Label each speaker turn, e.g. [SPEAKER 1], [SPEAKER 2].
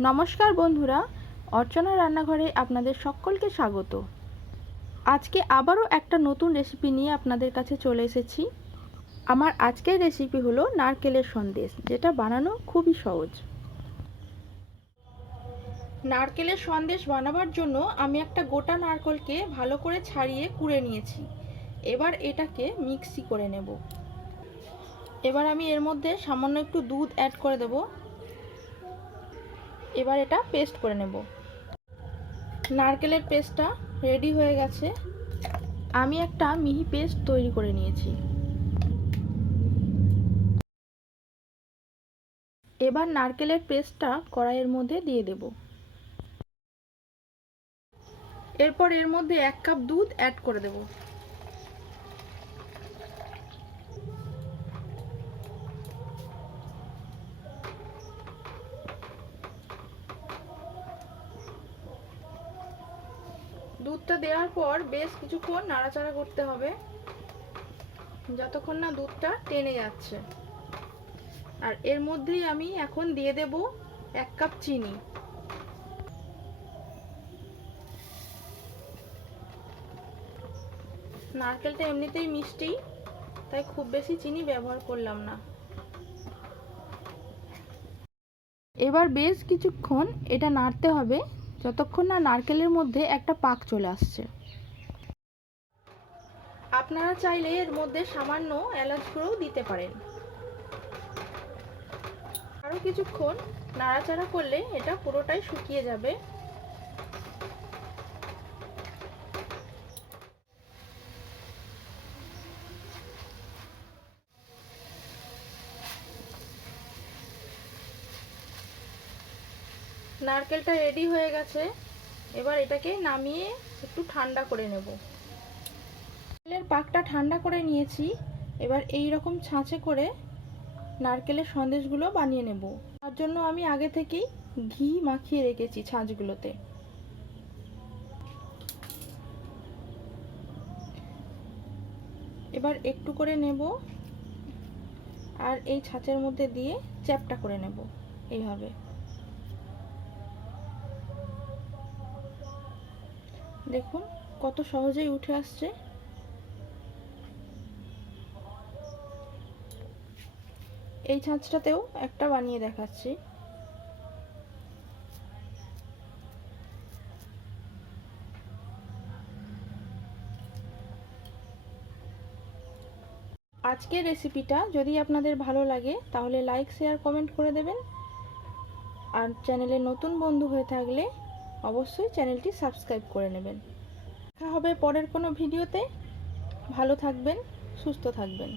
[SPEAKER 1] নমস্কার বন্ধুরা, অর্চনা রান্নাঘরে আপনাদের সকলকে স্বাগত। আজকে আবারও একটা নতুন রেসিপি নিয়ে আপনাদের কাছে চলে এসেছি। আমার আজকের রেসিপি হলো নারকেলের সন্দেশ, যেটা বানানো খুবই সহজ। নারকেলের সন্দেশ বানাবার জন্য আমি একটা গোটা নারকেলকে ভালো করে ছাড়িয়ে কুড়ে নিয়েছি। এবার এটাকে মিক্সি করে নেব। এবার আমি এর মধ্যে সামান্য একটু দুধ অ্যাড করে দেব। এবার এটা পেস্ট করে নেব। নারকেলের পেস্টটা রেডি হয়ে গেছে। আমি একটা মিহি পেস্ট তৈরি করে নিয়েছি। এবার নারকেলের পেস্টটা কড়াইয়ের মধ্যে দিয়ে দেব। এরপর এর মধ্যে এক কাপ দুধ অ্যাড করে দেবো। দুধটা দেওয়ার পর বেশ কিছুক্ষণ নাড়াচাড়া করতে হবে। যতক্ষণ না দুধটা টেনে যাচ্ছে। আর এর মধ্যেই আমি এখন দিয়ে দেব এক কাপ চিনি। নারকেলটা এমনিতেই মিষ্টি, তাই খুব বেশি চিনি ব্যবহার করলাম না। এবার বেশ কিছুক্ষণ এটা নাড়তে হবে। যতক্ষণ না নারকেলের মধ্যে একটা পাক চলে আসছে। আপনারা চাইলে এর মধ্যে সামান্য এলাচ গুঁড়োও দিতে পারেন। আরও কিছুক্ষণ নাড়াচাড়া করলে এটা পুরোটাই শুকিয়ে যাবে। নারকেলটা রেডি হয়ে গেছে। এবার এটাকে নামিয়ে একটু ঠান্ডা করে নেব। নারকেলের পাকটা ঠান্ডা করে নিয়েছি। এবার এই রকম ছাঁচে করে নারকেলের সন্দেশগুলো বানিয়ে নেব। তার জন্য আমি আগে থেকেই ঘি মাখিয়ে রেখেছি ছাঁচগুলোতে। এবার একটু করে নেব আর এই ছাঁচের মধ্যে দিয়ে চ্যাপটা করে নেব। এইভাবে। দেখুন, কত সহজেই উঠে আসছে। এই ছাঁচটাতেও একটা বানিয়ে দেখাচ্ছি। আজকের রেসিপিটা যদি আপনাদের ভালো লাগে, তাহলে লাইক, শেয়ার, কমেন্ট করে দেবেন। আর চ্যানেলে নতুন বন্ধু হয়ে থাকলে অবশ্যই চ্যানেলটি সাবস্ক্রাইব করে নেবেন। দেখা হবে পরের কোনো ভিডিওতে। ভালো থাকবেন সুস্থ থাকবেন।